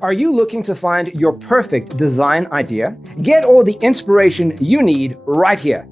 Are you looking to find your perfect design idea? Get all the inspiration you need right here.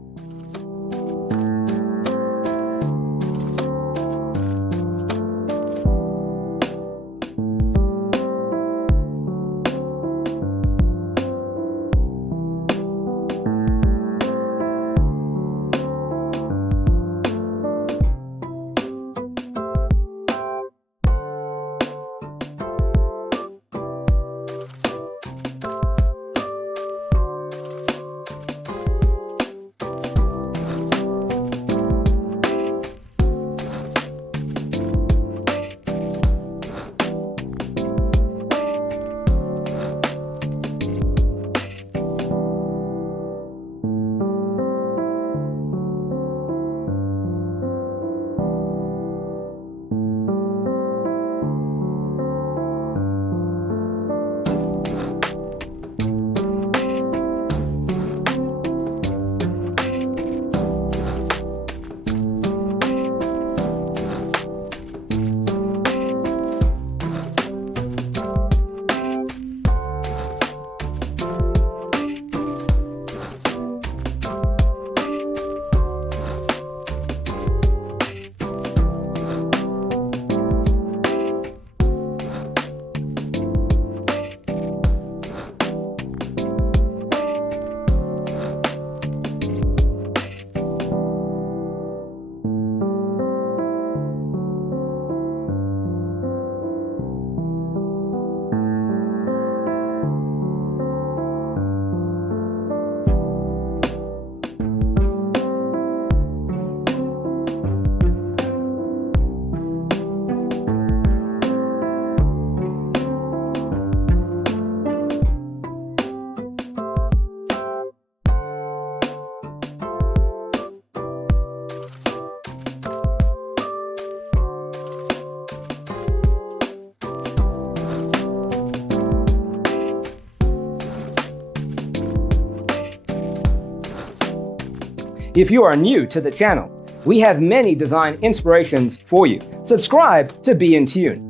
If you are new to the channel, we have many design inspirations for you. Subscribe to be in tune.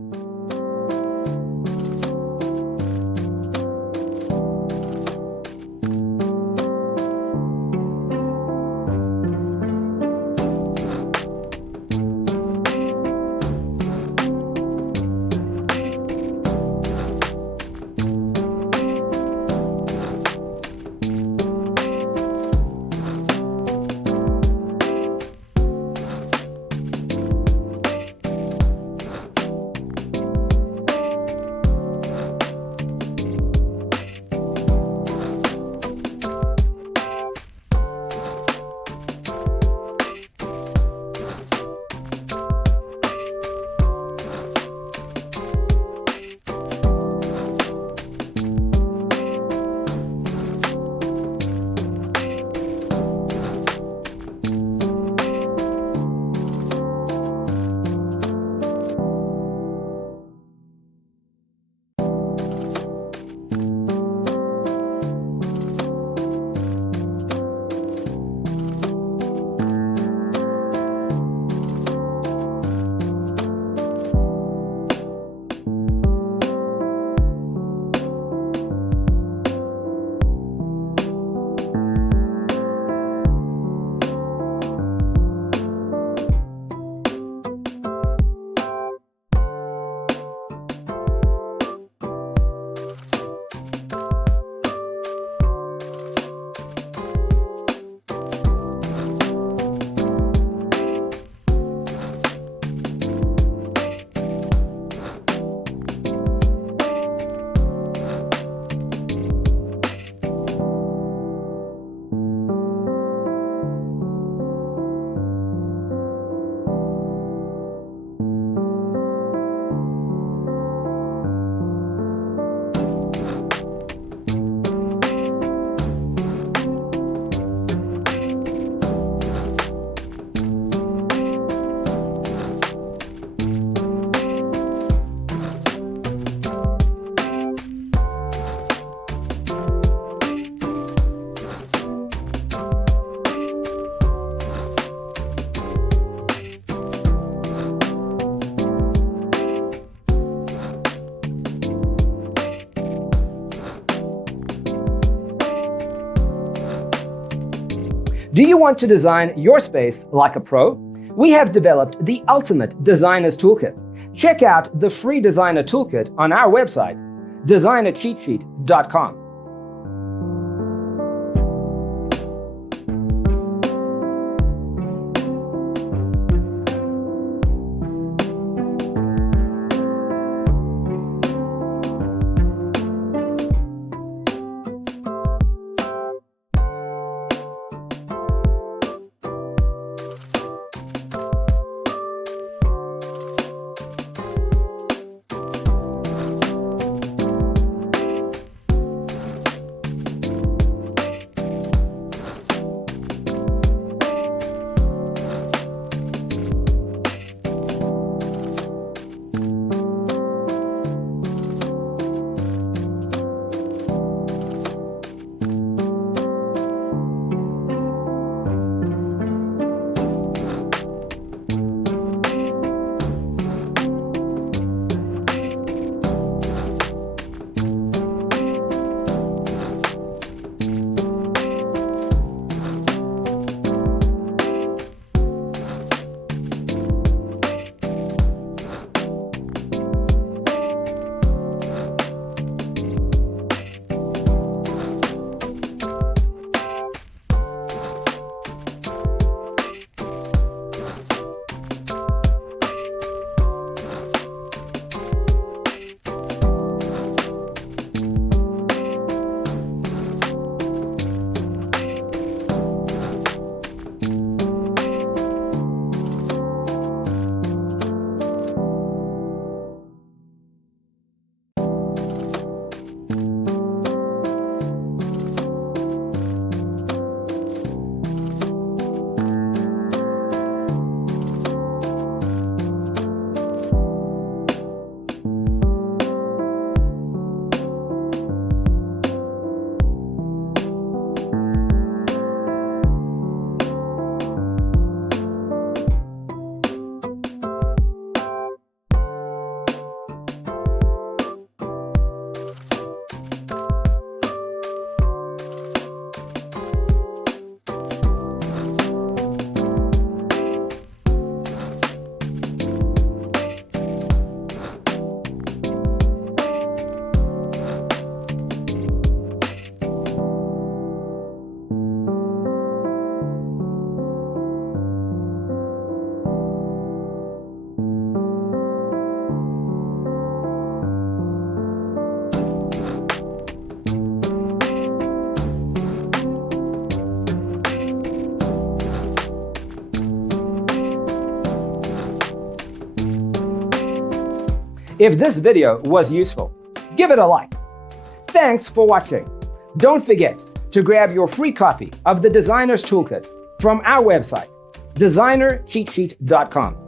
Do you want to design your space like a pro? We have developed the ultimate designer's toolkit. Check out the free designer toolkit on our website, designercheatsheet.com. If this video was useful, give it a like. Thanks for watching. Don't forget to grab your free copy of the Designer's Toolkit from our website, designercheatsheet.com.